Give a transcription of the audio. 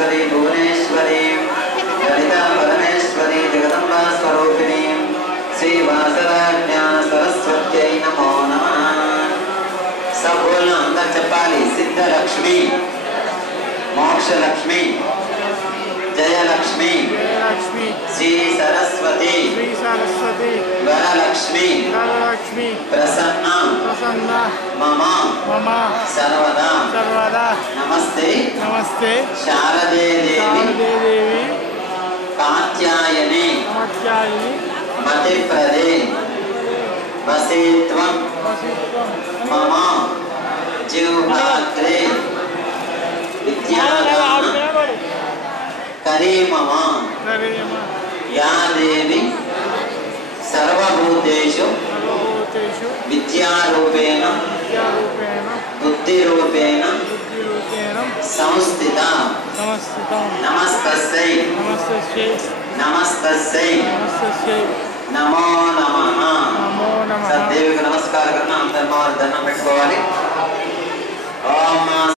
सर्वेश्वरी भुवनेश्वरी ललिता परमेश्वरी जगदम्बा स्वरूपिणी श्री वासराज्ञा सरस्वत्यै नमो नमः। सब बोलना अंदर चपाली। सिद्ध लक्ष्मी, मोक्ष लक्ष्मी, जय लक्ष्मी, श्री सरस्वती, वरलक्ष्मी, प्रसन्ना मम सर्वदा नमस्ते शारदे देवी कात्यायनी मतिप्रदे वसेत्वं मम जिह्वाग्रे विद्यादान करी मम। या देवी सर्वभूतेषु विद्यारूपेण बुद्धिरूपेण संस्थिता नमस्तस्यै नमस्तस्यै नमो नमः। सदेवी को नमस्कार करना, अंतर ధనం పెట్టుకోవాలి। ఓం